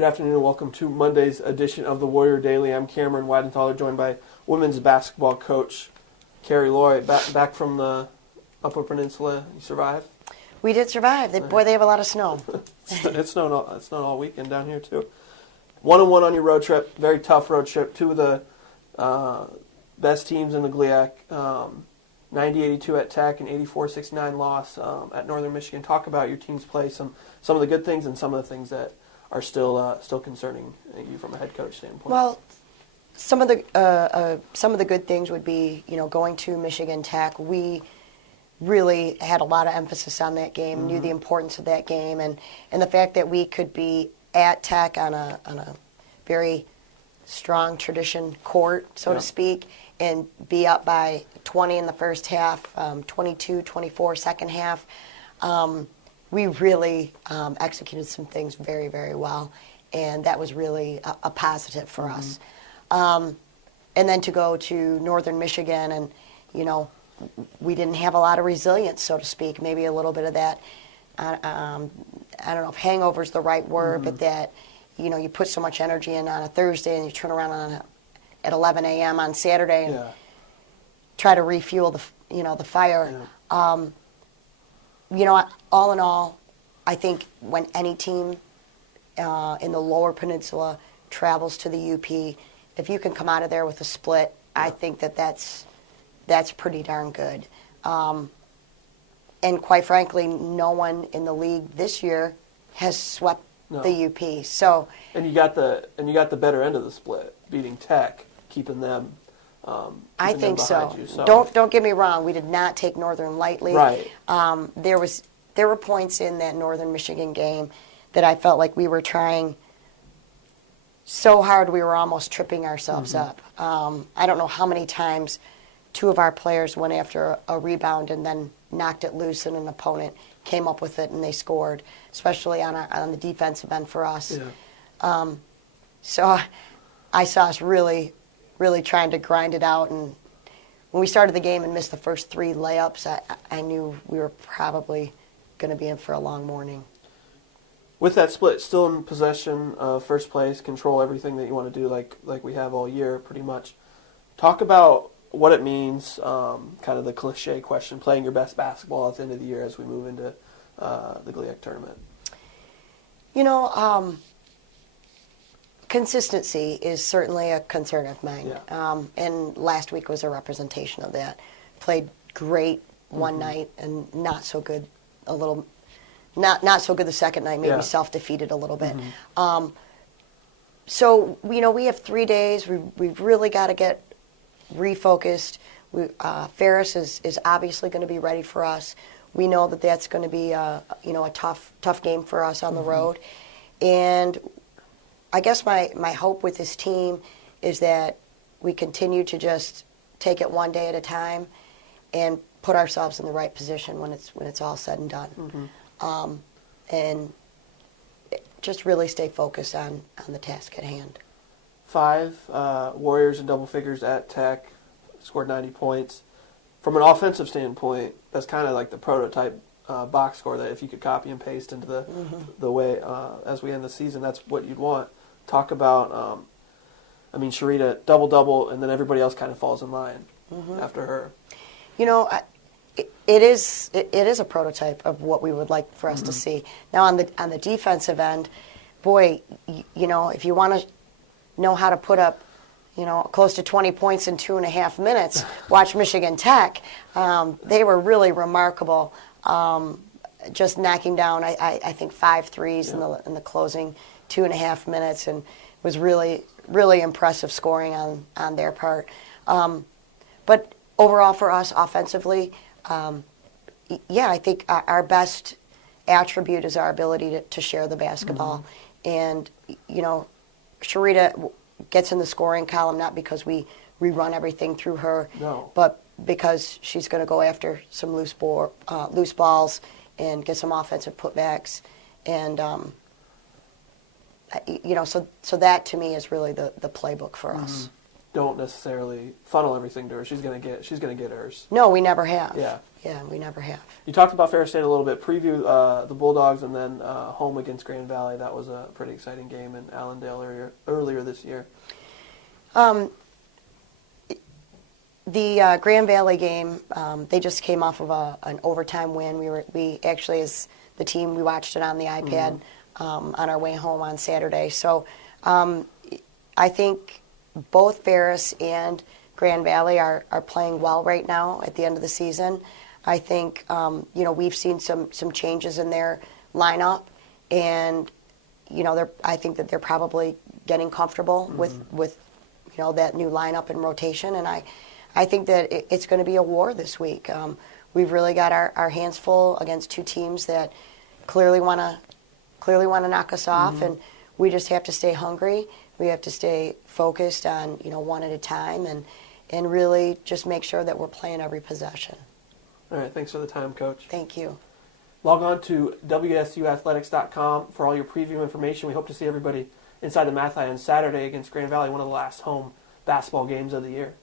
Good afternoon and welcome to Monday's edition of the Warrior Daily. I'm Cameron Weidenthaler, joined by women's basketball coach Carrie Lohr. Back from the Upper Peninsula. You survived? We did survive. Boy, they have a lot of snow. It snowed all weekend down here too. 1-1 on your road trip. Very tough road trip. Two of the best teams in the GLIAC. 90-82 at Tech and 84-69 loss at Northern Michigan. Talk about your team's play, some of the good things and some of the things that are still concerning you from a head coach standpoint. Well, some of the good things would be, going to Michigan Tech. We really had a lot of emphasis on that game, knew the importance of that game, and the fact that we could be at Tech on a very strong tradition court, so to speak, and be up by 20 in the first half, 22-24 second half. We really executed some things very, very well, and that was really a positive for us. And then to go to Northern Michigan, and, we didn't have a lot of resilience, so to speak, maybe a little bit of that, I don't know if hangover is the right word, but that, you put so much energy in on a Thursday and you turn around at 11 a.m. on Saturday and try to refuel the fire. All in all, I think when any team in the Lower Peninsula travels to the UP, if you can come out of there with a split, I think that's pretty darn good. And quite frankly, no one in the league this year has swept the UP. So and you got the better end of the split, beating Tech, keeping them. I think so. You, so. Don't get me wrong. We did not take Northern lightly. Right. There were points in that Northern Michigan game that I felt like we were trying so hard we were almost tripping ourselves up. I don't know how many times two of our players went after a rebound and then knocked it loose, and an opponent came up with it and they scored, especially on the defensive end for us. So I saw us really trying to grind it out, and when we started the game and missed the first three layups, I knew we were probably going to be in for a long morning. With that split, still in possession of first place, control everything that you want to do like we have all year pretty much. Talk about what it means, kind of the cliche question, playing your best basketball at the end of the year as we move into the GLIAC tournament. Consistency is certainly a concern of mine, and last week was a representation of that. Played great one night and not so good not so good the second night, maybe self-defeated a little bit. So, we have 3 days. We've really got to get refocused. Ferris is obviously going to be ready for us. We know that that's going to be a tough game for us on the road. And I guess my hope with this team is that we continue to just take it one day at a time and put ourselves in the right position when it's all said and done. And just really stay focused on the task at hand. 5 Warriors in double figures at Tech, scored 90 points. From an offensive standpoint, that's kind of like the prototype box score that if you could copy and paste into the way as we end the season, that's what you'd want. Talk about, Sharita, double-double, and then everybody else kind of falls in line after her. It is a prototype of what we would like for us to see. Now, on the defensive end, boy, if you want to know how to put up, close to 20 points in 2.5 minutes, watch Michigan Tech. They were really remarkable, just knocking down, I think, 5 threes in the closing 2.5 minutes, and it was really, really impressive scoring on their part. But overall for us offensively, I think our best attribute is our ability to share the basketball. And, Sharita gets in the scoring column not because we run everything through her, but because she's going to go after some loose balls and get some offensive putbacks. And, so that to me is really the playbook for us. don't necessarily funnel everything to her. She's gonna get hers. No, we never have. Yeah. Yeah, we never have. You talked about Ferris State a little bit. Preview the Bulldogs and then home against Grand Valley. That was a pretty exciting game in Allendale earlier this year. The Grand Valley game, they just came off of an overtime win. We actually, as the team, we watched it on the iPad on our way home on Saturday. So I think both Ferris and Grand Valley are playing well right now at the end of the season. I think we've seen some changes in their lineup, and I think that they're probably getting comfortable with that new lineup and rotation, and I think that it's going to be a war this week. We've really got our hands full against two teams that clearly want to knock us off, and we just have to stay hungry. We have to stay focused on one at a time, and really just make sure that we're playing every possession. All right, thanks for the time, Coach. Thank you. Log on to wsuathletics.com for all your preview information. We hope to see everybody inside the Mathi on Saturday against Grand Valley, one of the last home basketball games of the year.